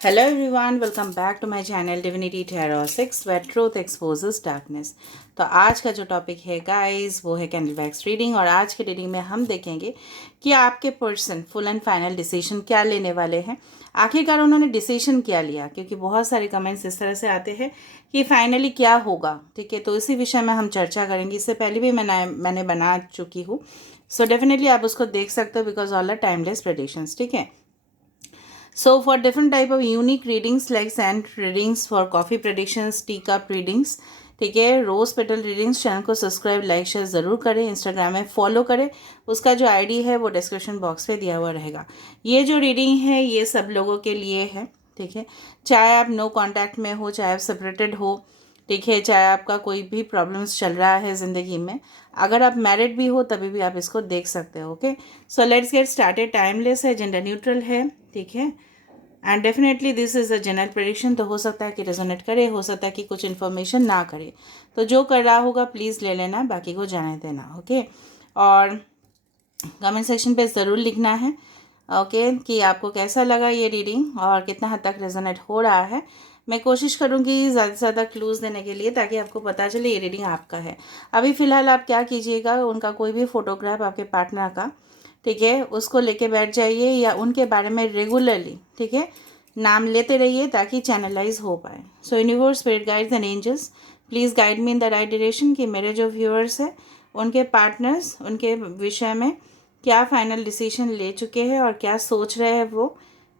Hello everyone, welcome back to my channel Divinity Tarot 6 where truth exposes darkness। तो आज का जो topic है गाइस वो है कैंडल वैक्स रीडिंग। और आज के रीडिंग में हम देखेंगे कि आपके person full and final decision क्या लेने वाले हैं। आखिरकार उन्होंने डिसीजन क्या लिया, क्योंकि बहुत सारे कमेंट्स इस तरह से आते हैं कि फाइनली क्या होगा। ठीक है, तो इसी विषय में हम चर्चा करेंगे। इससे पहले भी मैंने बना चुकी हूँ, सो डेफिनेटली आप उसको देख सकते हो because all are timeless predictions. ठीक है, so for different type of unique readings like sand readings, for coffee predictions, teacup readings, ठीक है, रोज पेटल रीडिंग्स, चैनल को सब्सक्राइब लाइक शेयर ज़रूर करें, इंस्टाग्राम में फॉलो करें। उसका जो आईडी है वो डिस्क्रिप्शन बॉक्स में दिया हुआ रहेगा। ये जो रीडिंग है ये सब लोगों के लिए है। ठीक है, चाहे आप नो कांटेक्ट में हो, चाहे आप सेपरेटेड हो, ठीक है, चाहे आपका कोई भी प्रॉब्लम्स चल रहा है ज़िंदगी में, अगर आप मैरिड भी हो तभी भी आप इसको देख सकते हो। Okay, so let's get started. Timeless है, जेंडर न्यूट्रल है। ठीक है, and definitely this is a general prediction. तो हो सकता है कि रेजोनेट करे, हो सकता है कि कुछ इन्फॉर्मेशन ना करे। तो जो कर रहा होगा प्लीज़ ले लेना, बाकी को जाने देना। ओके, और कमेंट सेक्शन पे ज़रूर लिखना है ओके कि आपको कैसा लगा ये रीडिंग और कितना हद तक रेजोनेट हो रहा है। मैं कोशिश करूँगी ज़्यादा से ज़्यादा क्लूज़ देने के लिए, ताकि आपको पता चले ये रीडिंग आपका है। अभी फ़िलहाल आप क्या कीजिएगा, उनका कोई भी फ़ोटोग्राफ आपके पार्टनर का, ठीक है, उसको लेके बैठ जाइए या उनके बारे में रेगुलरली, ठीक है, नाम लेते रहिए ताकि चैनलाइज हो पाए। So universe, spirit guides and angels, please guide me in the right direction कि मेरे जो व्यूअर्स हैं उनके पार्टनर्स, उनके विषय में क्या फाइनल डिसीजन ले चुके हैं और क्या सोच रहे हैं वो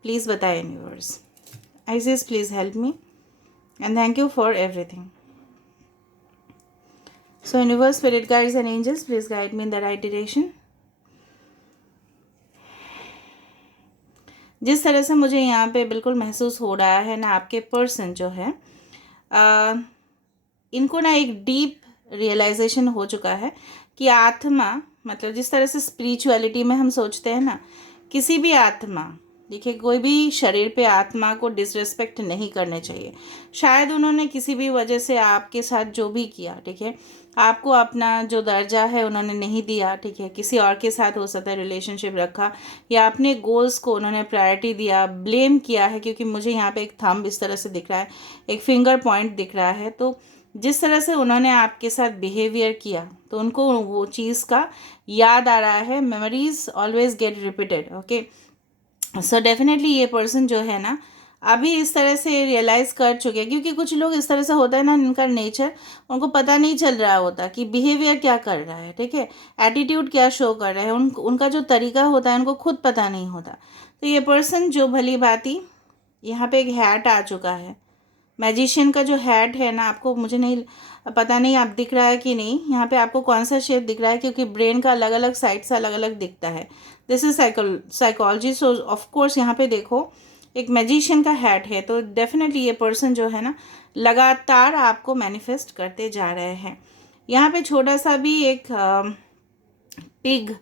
प्लीज़ बताएं universe. Isis please help me and thank you for everything. So universe, spirit guides and angels, please guide me in the right direction. जिस तरह से मुझे यहाँ पे बिल्कुल महसूस हो रहा है ना, आपके पर्सन जो है इनको ना एक डीप रियलाइजेशन हो चुका है कि आत्मा, मतलब जिस तरह से स्पिरिचुअलिटी में हम सोचते हैं ना, किसी भी आत्मा, देखिए कोई भी शरीर पे आत्मा को डिसरेस्पेक्ट नहीं करने चाहिए। शायद उन्होंने किसी भी वजह से आपके साथ जो भी किया, ठीक है, आपको अपना जो दर्जा है उन्होंने नहीं दिया, ठीक है, किसी और के साथ हो सकता है रिलेशनशिप रखा, या अपने गोल्स को उन्होंने प्रायोरिटी दिया, ब्लेम किया है। क्योंकि मुझे यहाँ पे एक थंब इस तरह से दिख रहा है, एक फिंगर पॉइंट दिख रहा है। तो जिस तरह से उन्होंने आपके साथ बिहेवियर किया तो उनको वो चीज़ का याद आ रहा है। Memories always get repeated. Okay, so definitely ये पर्सन जो है ना अभी इस तरह से रियलाइज़ कर चुके हैं। क्योंकि कुछ लोग इस तरह से होता है ना, इनका नेचर उनको पता नहीं चल रहा होता कि बिहेवियर क्या कर रहा है, ठीक है, एटीट्यूड क्या शो कर रहा है, उनका जो तरीका होता है उनको खुद पता नहीं होता। तो ये पर्सन जो भली भांति यहाँ पे एक हैट आ चुका है, मैजिशियन का जो हैट है ना, आपको मुझे नहीं पता नहीं आप दिख रहा है कि नहीं, यहाँ पे आपको कौन सा शेप दिख रहा है, क्योंकि ब्रेन का अलग अलग साइड से अलग अलग दिखता है। This is psychology. So of course यहाँ पे देखो एक मैजिशियन का हैट है। तो डेफिनेटली ये पर्सन जो है ना लगातार आपको मैनिफेस्ट करते जा रहे हैं। यहाँ पे छोटा सा भी एक पिग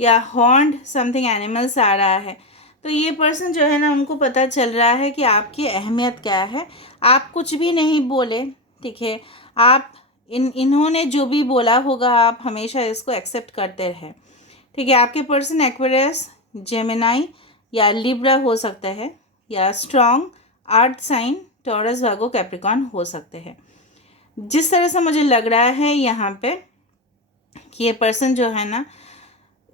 या हॉर्न्ड समथिंग एनिमल्स आ रहा है। तो ये पर्सन जो है ना उनको पता चल रहा है कि आपकी अहमियत क्या है। आप कुछ भी नहीं बोले, ठीक है, आप इन्होंने जो भी बोला होगा आप हमेशा इसको एक्सेप्ट करते रहे। ठीक है, आपके पर्सन एक्वेरियस, जेमिनाई या लिब्रा हो सकते हैं, या strong earth sign, Taurus, Virgo, Capricorn हो सकते हैं। जिस तरह से मुझे लग रहा है यहाँ पे कि ये पर्सन जो है ना,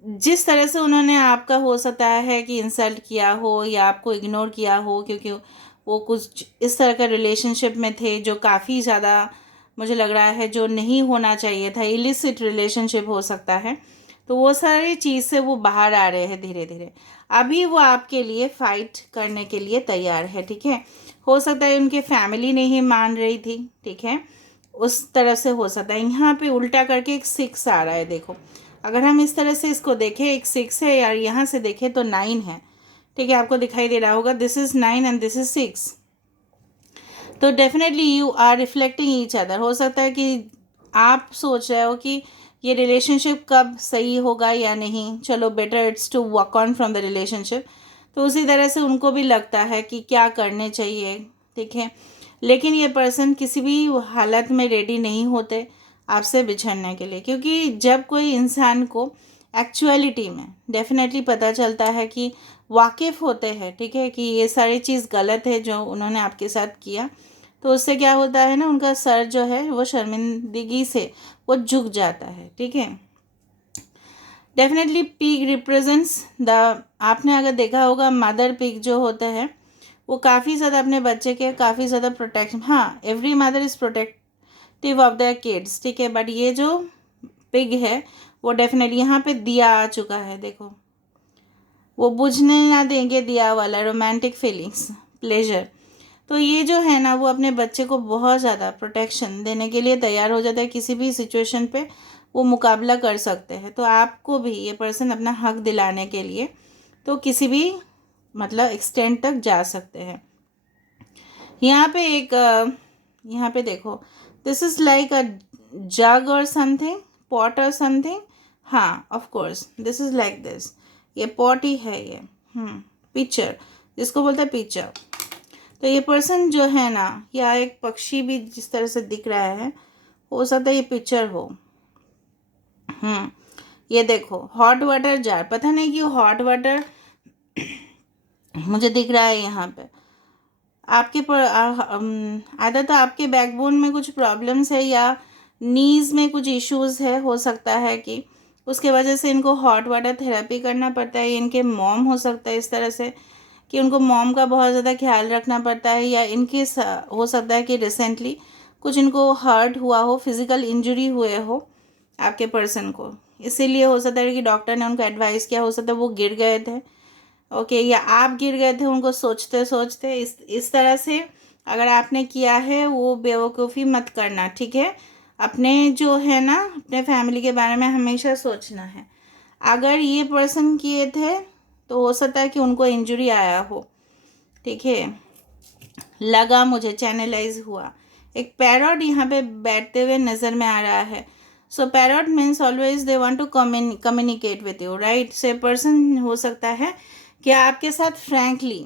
जिस तरह से उन्होंने आपका हो सकता है कि इंसल्ट किया हो या आपको इग्नोर किया हो, क्योंकि वो कुछ इस तरह का रिलेशनशिप में थे जो काफ़ी ज़्यादा मुझे लग रहा है जो नहीं होना चाहिए था, इलिसिट रिलेशनशिप हो सकता है। तो वो सारी चीज़ से वो बाहर आ रहे हैं धीरे धीरे। अभी वो आपके लिए फ़ाइट करने के लिए तैयार है। ठीक है, हो सकता है उनकी फैमिली नहीं मान रही थी, ठीक है, उस तरह से हो सकता है। यहाँ पे उल्टा करके एक 6 आ रहा है। देखो, अगर हम इस तरह से इसको देखें, एक 6 है यार, यहाँ से देखें तो 9 है। ठीक है, आपको दिखाई दे रहा होगा, this is 9 and this is 6। तो definitely you are reflecting each other. हो सकता है कि आप सोच रहे हो कि ये रिलेशनशिप कब सही होगा या नहीं, चलो better it's to work on from the relationship. तो उसी तरह से उनको भी लगता है कि क्या करने चाहिए, ठीक है, लेकिन ये पर्सन किसी भी हालत में रेडी नहीं होते आपसे बिछड़ने के लिए। क्योंकि जब कोई इंसान को एक्चुअलिटी में डेफिनेटली पता चलता है कि वाकिफ़ होते हैं, ठीक है, कि ये सारी चीज़ गलत है जो उन्होंने आपके साथ किया, तो उससे क्या होता है ना, उनका सर जो है वो शर्मिंदगी से वो झुक जाता है, ठीक है। डेफिनेटली पिग रिप्रेजेंट्स द, आपने अगर देखा होगा मदर पिग जो होते हैं वो काफ़ी ज़्यादा अपने बच्चे के काफ़ी ज़्यादा प्रोटेक्शन, हाँ every mother is protective of their kids, ठीक है, बट ये जो पिग है वो डेफिनेटली, यहाँ पे दिया आ चुका है, देखो वो बुझने ना देंगे दिया वाला रोमांटिक फीलिंग्स, प्लेजर। तो ये जो है ना वो अपने बच्चे को बहुत ज़्यादा प्रोटेक्शन देने के लिए तैयार हो जाता है, किसी भी सिचुएशन पे वो मुकाबला कर सकते हैं। तो आपको भी ये पर्सन अपना हक दिलाने के लिए तो किसी भी मतलब एक्सटेंड तक जा सकते हैं। यहाँ पे एक यहाँ पे देखो, दिस इज़ लाइक अ जग और समथिंग, पॉट और समथिंग, हाँ of course this is like this, ये पॉट ही है ये, पिक्चर जिसको बोलते हैं पिक्चर। तो ये पर्सन जो है ना, या एक पक्षी भी जिस तरह से दिख रहा है, हो सकता है ये पिक्चर हो। ये देखो हॉट वाटर जार, पता नहीं क्यों हॉट वाटर मुझे दिख रहा है यहाँ पे। आपके पर आधा तो आपके बैकबोन में कुछ प्रॉब्लम्स है या नीज़ में कुछ इश्यूज़ है, हो सकता है कि उसके वजह से इनको हॉट वाटर थेरेपी करना पड़ता है। इनके मॉम हो सकता है इस तरह से कि उनको मॉम का बहुत ज़्यादा ख्याल रखना पड़ता है, या इनके हो सकता है कि रिसेंटली कुछ इनको हर्ट हुआ हो, फिज़िकल इंजरी हुए हो आपके पर्सन को, इसीलिए हो सकता है कि डॉक्टर ने उनको एडवाइस किया, हो सकता है वो गिर गए थे, ओके, या आप गिर गए थे उनको सोचते सोचते, इस तरह से अगर आपने किया है वो बेवकूफ़ी मत करना, ठीक है। अपने जो है ना अपने फैमिली के बारे में हमेशा सोचना है। अगर ये पर्सन किए थे तो हो सकता है कि उनको इंजरी आया हो, ठीक है, लगा मुझे, चैनलाइज हुआ। एक पैरॉट यहाँ पे बैठते हुए नज़र में आ रहा है। So parrot means always they want to communicate with you, right. So person हो सकता है कि आपके साथ फ्रैंकली,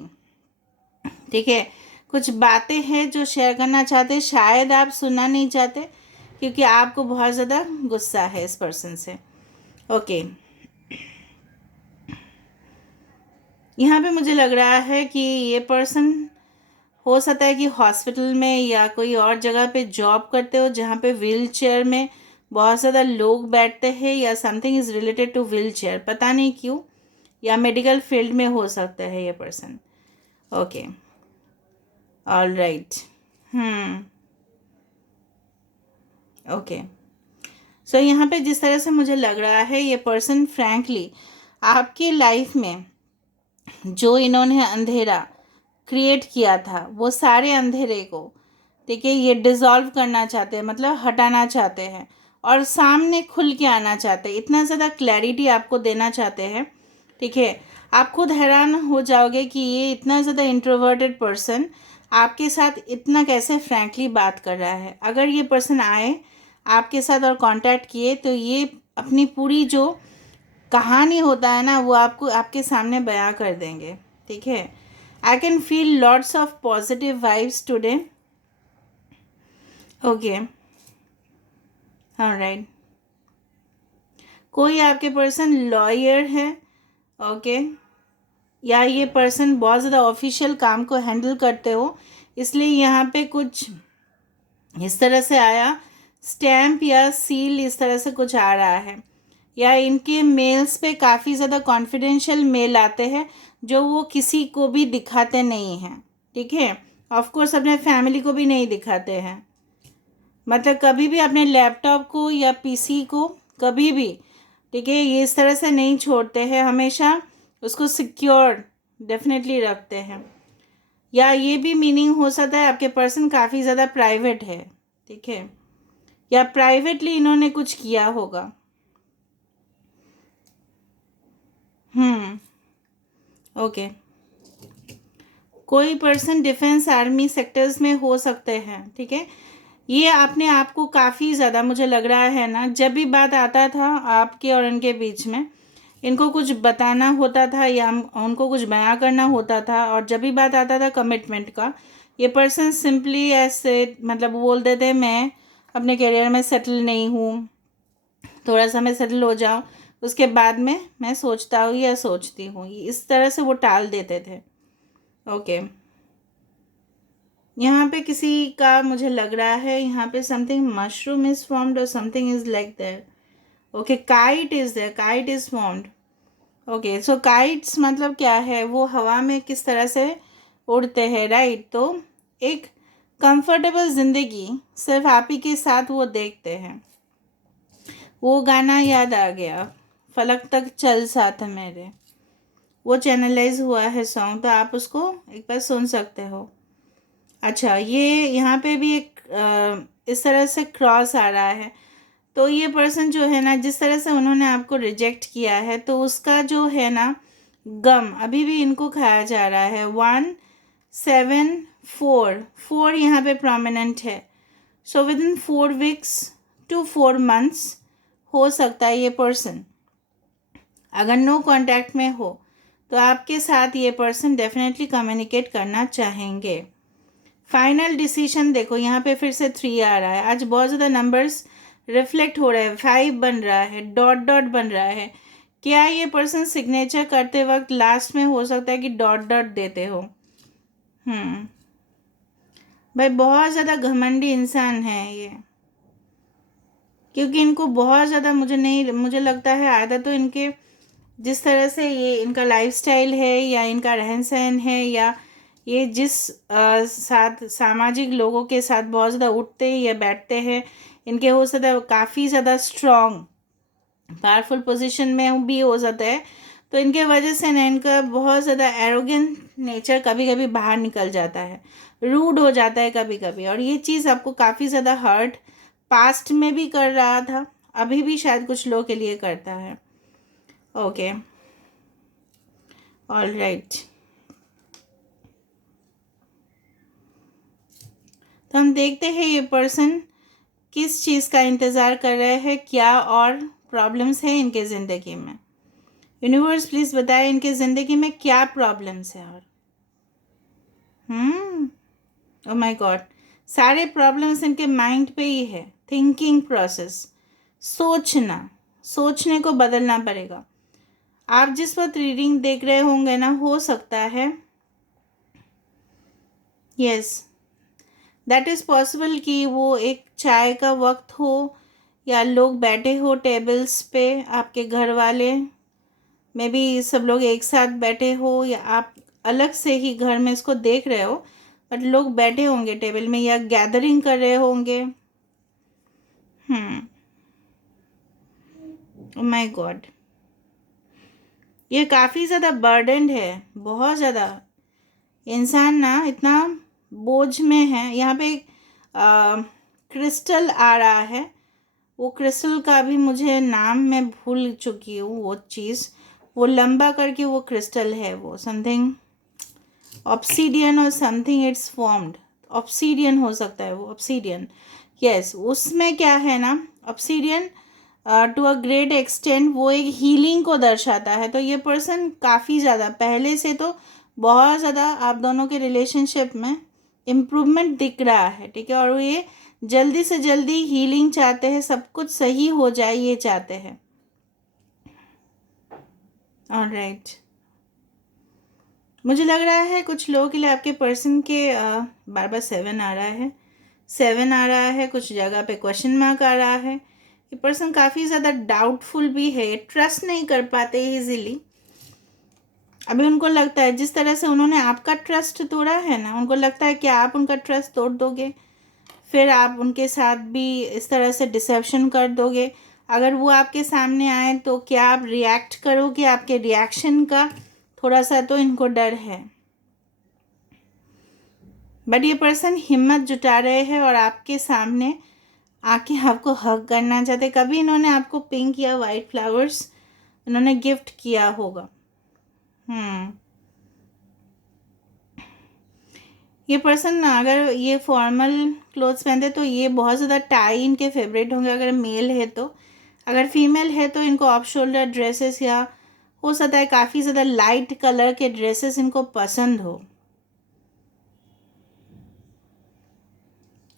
ठीक है, कुछ बातें हैं जो शेयर करना चाहते, शायद आप सुनना नहीं चाहते क्योंकि आपको बहुत ज़्यादा गुस्सा है इस पर्सन से, ओके। यहाँ पे मुझे लग रहा है कि ये पर्सन हो सकता है कि हॉस्पिटल में या कोई और जगह पे जॉब करते हो जहाँ पे व्हील चेयर में बहुत ज़्यादा लोग बैठते हैं, या something is related two wheel chair, पता नहीं क्यों, या मेडिकल फील्ड में हो सकता है ये person, okay, all right, okay. So यहाँ पे जिस तरह से मुझे लग रहा है ये पर्सन फ्रैंकली आपकी लाइफ में जो इन्होंने अंधेरा क्रिएट किया था वो सारे अंधेरे को, ठीक है, ये डिज़ोल्व करना चाहते हैं, मतलब हटाना चाहते हैं और सामने खुल के आना चाहते हैं, इतना ज़्यादा क्लैरिटी आपको देना चाहते हैं, ठीक है। आप खुद हैरान हो जाओगे कि ये इतना ज़्यादा इंट्रोवर्टेड पर्सन आपके साथ इतना कैसे फ्रैंकली बात कर रहा है। अगर ये पर्सन आए आपके साथ और कांटेक्ट किए तो ये अपनी पूरी जो कहानी होता है ना वो आपको आपके सामने बयां कर देंगे, ठीक है। I can feel lots of positive vibes today, okay, alright. कोई आपके पर्सन लॉयर है, ओके, या ये पर्सन बहुत ज़्यादा ऑफिशियल काम को हैंडल करते हो, इसलिए यहाँ पे कुछ इस तरह से आया, स्टैम्प या सील इस तरह से कुछ आ रहा है, या इनके मेल्स पे काफ़ी ज़्यादा कॉन्फिडेंशियल मेल आते हैं जो वो किसी को भी दिखाते नहीं हैं, ठीक है, ऑफ कोर्स अपने फैमिली को भी नहीं दिखाते हैं, मतलब कभी भी अपने लैपटॉप को या पीसी को कभी भी, ठीक है, ये इस तरह से नहीं छोड़ते हैं, हमेशा उसको सिक्योर डेफिनेटली रखते हैं। या ये भी मीनिंग हो सकता है आपके पर्सन काफ़ी ज़्यादा प्राइवेट है, ठीक है, या प्राइवेटली इन्होंने कुछ किया होगा, ओके। कोई पर्सन डिफेंस आर्मी सेक्टर्स में हो सकते हैं, ठीक है। ये अपने आप को काफ़ी ज़्यादा मुझे लग रहा है ना, जब भी बात आता था आपके और इनके बीच में, इनको कुछ बताना होता था या उनको कुछ बयां करना होता था, और जब भी बात आता था कमिटमेंट का, ये पर्सन सिंपली ऐसे मतलब बोल देते मैं अपने करियर में सेटल नहीं हूँ, थोड़ा सा मैं सेटल हो जाऊँ, उसके बाद में मैं सोचता हूँ या सोचती हूँ, इस तरह से वो टाल देते थे। ओके, यहाँ पे किसी का मुझे लग रहा है, यहाँ पे समथिंग मशरूम इज फॉर्म्ड और something is like that. Okay, kite is there, kite is formed. Okay, so kites मतलब क्या है, वो हवा में किस तरह से उड़ते हैं, राइट। तो एक कंफर्टेबल ज़िंदगी सिर्फ आप ही के साथ वो देखते हैं। वो गाना याद आ गया, फलक तक चल साथ मेरे, वो चैनलाइज हुआ है सॉन्ग, तो आप उसको एक बार सुन सकते हो। अच्छा, ये यहाँ पे भी एक इस तरह से क्रॉस आ रहा है। तो ये पर्सन जो है ना, जिस तरह से उन्होंने आपको रिजेक्ट किया है, तो उसका जो है ना गम अभी भी इनको खाया जा रहा है। 1 7 4 यहाँ पे प्रोमिनेंट है। So with in 4 weeks to 4 months हो सकता है ये पर्सन, अगर नो कांटेक्ट में हो, तो आपके साथ ये पर्सन डेफिनेटली कम्युनिकेट करना चाहेंगे। फाइनल डिसीजन देखो, यहाँ पे फिर से 3 आ रहा है। आज बहुत ज़्यादा नंबर्स रिफ्लेक्ट हो रहे हैं। 5 बन रहा है, डॉट डॉट बन रहा है। क्या ये पर्सन सिग्नेचर करते वक्त लास्ट में हो सकता है कि डॉट डॉट देते हो। भाई बहुत ज़्यादा घमंडी इंसान है ये, क्योंकि इनको बहुत ज़्यादा मुझे लगता है आदत तो इनके, जिस तरह से ये इनका लाइफस्टाइल है या इनका रहन सहन है, या ये जिस साथ सामाजिक लोगों के साथ बहुत ज़्यादा उठते या बैठते हैं, इनके हो सकता है काफ़ी ज़्यादा स्ट्रॉन्ग पावरफुल पोजीशन में भी हो जाता है। तो इनके वजह से ना इनका बहुत ज़्यादा एरोगेंट नेचर कभी कभी बाहर निकल जाता है, रूड हो जाता है कभी कभी, और ये चीज़ आपको काफ़ी ज़्यादा हर्ट पास्ट में भी कर रहा था, अभी भी शायद कुछ लोगों के लिए करता है। Okay, all right. तो हम देखते हैं ये पर्सन किस चीज़ का इंतज़ार कर रहे हैं, क्या और प्रॉब्लम्स हैं इनके ज़िंदगी में। यूनिवर्स प्लीज़ बताएं इनके ज़िंदगी में क्या प्रॉब्लम्स हैं। और ओ माय गॉड, सारे प्रॉब्लम्स इनके माइंड पे ही है। थिंकिंग प्रोसेस, सोचने को बदलना पड़ेगा। आप जिस वक्त रीडिंग देख रहे होंगे ना, हो सकता है यस दैट इज़ पॉसिबल कि वो एक चाय का वक्त हो, या लोग बैठे हो टेबल्स पे, आपके घर वाले में भी सब लोग एक साथ बैठे हो, या आप अलग से ही घर में इसको देख रहे हो, बट लोग बैठे होंगे टेबल में या गैदरिंग कर रहे होंगे। ओ माय गॉड, ये काफ़ी ज़्यादा बर्डनड है, बहुत ज़्यादा। इंसान ना इतना बोझ में है। यहाँ पे एक क्रिस्टल आ रहा है, वो क्रिस्टल का भी मुझे नाम मैं भूल चुकी हूँ, वो चीज़, वो लंबा करके वो क्रिस्टल है, वो समथिंग ऑब्सीडियन और समथिंग इट्स फॉर्म्ड। ऑब्सीडियन हो सकता है वो, ऑब्सीडियन, यस। उसमें क्या है ना, obsidian to a great extent वो एक हीलिंग को दर्शाता है। तो ये पर्सन काफ़ी ज़्यादा पहले से तो बहुत ज़्यादा आप दोनों के रिलेशनशिप में इम्प्रूवमेंट दिख रहा है, ठीक है। और ये जल्दी से जल्दी हीलिंग चाहते हैं, सब कुछ सही हो जाए ये चाहते हैं। ऑलराइट, मुझे लग रहा है कुछ लोगों के लिए आपके पर्सन के बार बार 7 आ रहा है, 7 आ रहा है, कुछ जगह पे क्वेश्चन मार्क आ रहा है। ये पर्सन काफ़ी ज़्यादा डाउटफुल भी है, ट्रस्ट नहीं कर पाते इजीली। अभी उनको लगता है जिस तरह से उन्होंने आपका ट्रस्ट तोड़ा है ना, उनको लगता है कि आप उनका ट्रस्ट तोड़ दोगे, फिर आप उनके साथ भी इस तरह से डिसेप्शन कर दोगे। अगर वो आपके सामने आए तो क्या आप रिएक्ट करोगे, आपके रिएक्शन का थोड़ा सा तो इनको डर है। बट ये पर्सन हिम्मत जुटा रहे हैं और आपके सामने आके आपको हग करना चाहते। कभी इन्होंने आपको पिंक या वाइट फ्लावर्स इन्होंने गिफ्ट किया होगा। ये पर्सन अगर ये फॉर्मल क्लोथ्स पहनते तो ये बहुत ज़्यादा टाई इनके फेवरेट होंगे अगर मेल है तो। अगर फीमेल है तो इनको ऑफ शोल्डर ड्रेसेस, या हो सकता है काफ़ी ज़्यादा लाइट कलर के ड्रेसेस इनको पसंद हो।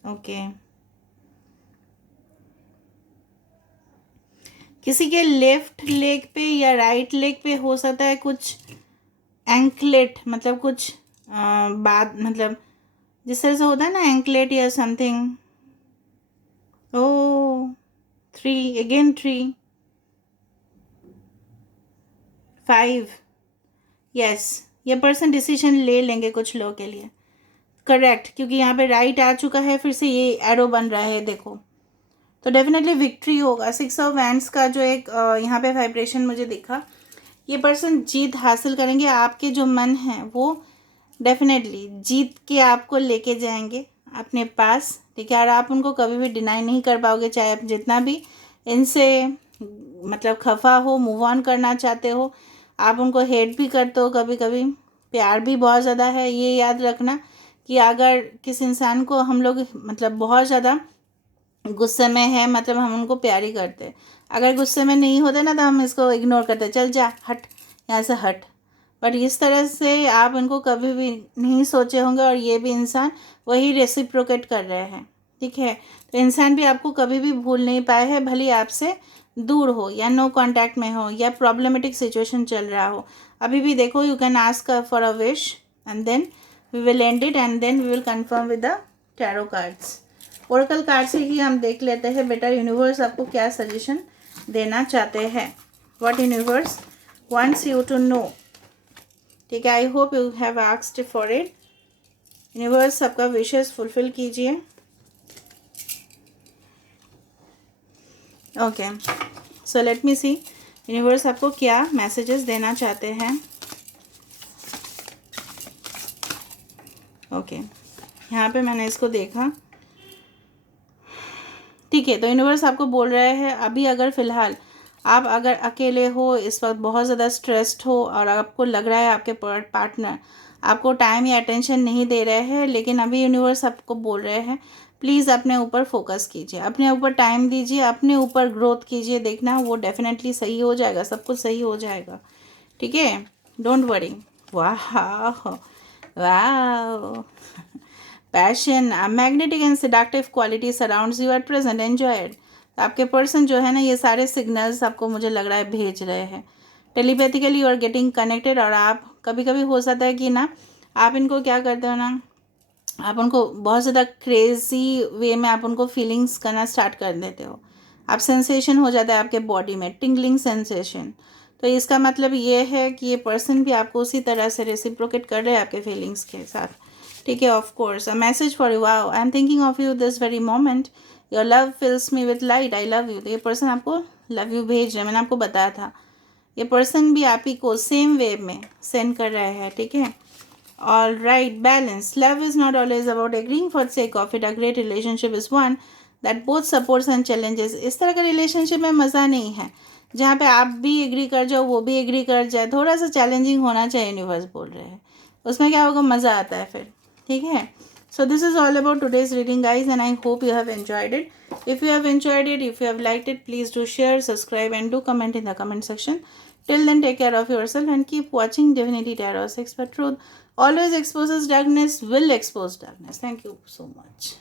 ओके, किसी के लेफ्ट लेग पे या राइट लेग पे हो सकता है कुछ एंकलेट, मतलब कुछ बात, मतलब जिस तरह से होता है ना एंकलेट या समथिंग। ओ 3 अगेन, 3, 5। यस, ये पर्सन डिसीजन ले लेंगे कुछ लोगों के लिए। करेक्ट, क्योंकि यहाँ पे राइट आ चुका है, फिर से ये एरो बन रहा है देखो, तो डेफिनेटली विक्ट्री होगा। 6 ऑफ वैंड्स का जो एक यहाँ पे वाइब्रेशन मुझे दिखा, ये पर्सन जीत हासिल करेंगे। आपके जो मन है वो डेफिनेटली जीत के आपको लेके जाएंगे अपने पास, ठीक है। और आप उनको कभी भी डिनाई नहीं कर पाओगे, चाहे आप जितना भी इनसे मतलब खफा हो, मूव ऑन करना चाहते हो, आप उनको हेट भी करते हो, कभी कभी प्यार भी बहुत ज़्यादा है। ये याद रखना कि अगर किस इंसान को हम लोग मतलब बहुत ज़्यादा गुस्से में है, मतलब हम उनको प्यार ही करते हैं। अगर गुस्से में नहीं होते ना तो हम इसको इग्नोर करते, चल जा हट यहाँ से हट। बट इस तरह से आप इनको कभी भी नहीं सोचे होंगे, और ये भी इंसान वही रेसिप्रोकेट कर रहे हैं, ठीक है। तो इंसान भी आपको कभी भी भूल नहीं पाए हैं, भले आपसे दूर हो या नो कांटेक्ट में हो या प्रॉब्लमेटिक सिचुएशन चल रहा हो। अभी भी देखो, you can ask for a wish and then we will end it, and then we will confirm with the tarot cards. Oracle card से ही हम देख लेते हैं बेटा यूनिवर्स आपको क्या सजेशन देना चाहते हैं, what universe wants you to know, ठीक है। I hope you have asked for it. Universe सबका विशेस फुलफिल कीजिए। Okay, so let me see universe आपको क्या मैसेजेस देना चाहते हैं। ओके, यहाँ पे मैंने इसको देखा, ठीक है। तो यूनिवर्स आपको बोल रहे हैं अभी अगर फ़िलहाल आप अगर अकेले हो, इस वक्त बहुत ज़्यादा स्ट्रेस्ड हो, और आपको लग रहा है आपके पार्टनर आपको टाइम या अटेंशन नहीं दे रहे हैं, लेकिन अभी यूनिवर्स आपको बोल रहे हैं प्लीज़ अपने ऊपर फोकस कीजिए, अपने ऊपर टाइम दीजिए, अपने ऊपर ग्रोथ कीजिए, देखना वो डेफिनेटली सही हो जाएगा, सब कुछ सही हो जाएगा, ठीक है। Don't worry. वाह वाह, passion, magnetic and seductive quality surrounds you at present, enjoy it. आपके पर्सन जो है ना ये सारे सिग्नल्स आपको मुझे लग रहा है भेज रहे हैं telepathically, you are getting connected. और आप कभी कभी हो सकता है कि ना आप इनको क्या करते हो ना, आप उनको बहुत ज़्यादा क्रेजी वे में आप उनको फीलिंग्स करना स्टार्ट कर देते हो, आप सेंसेशन हो जाता है आपके बॉडी में, टिंगलिंग सेंसेशन। तो इसका मतलब ये है कि ये पर्सन भी आपको उसी तरह से रेसिप्रोकेट कर रहे हैं आपके फीलिंग्स के साथ, ठीक है। Of course a message for you, wow I am thinking of you this very moment, your love fills me with light, I love you. तो ये पर्सन आपको लव यू भेज रहे हैं, मैंने आपको बताया था। ये पर्सन भी आप ही को सेम वे में सेंड कर रहे हैं, ठीक है। All right, balance. Love is not always about agreeing for the sake of it. A great relationship is one that both supports and challenges. इस तरह का रिलेशनशिप में मज़ा नहीं है जहाँ पे आप भी एग्री कर जाओ, वो भी एग्री कर जाए, थोड़ा सा चैलेंजिंग होना चाहिए, यूनिवर्स बोल रहे हैं। उसमें क्या होगा, मज़ा आता है फिर, ठीक है। So this is all about today's reading guys, and I hope you have enjoyed it. If you have enjoyed it, if you have liked it, please do share, subscribe and do comment in the comment section. Till then, take care of yourself and keep watching Divinity Tarot 6 for Truth always exposes darkness, will expose darkness. Thank you so much.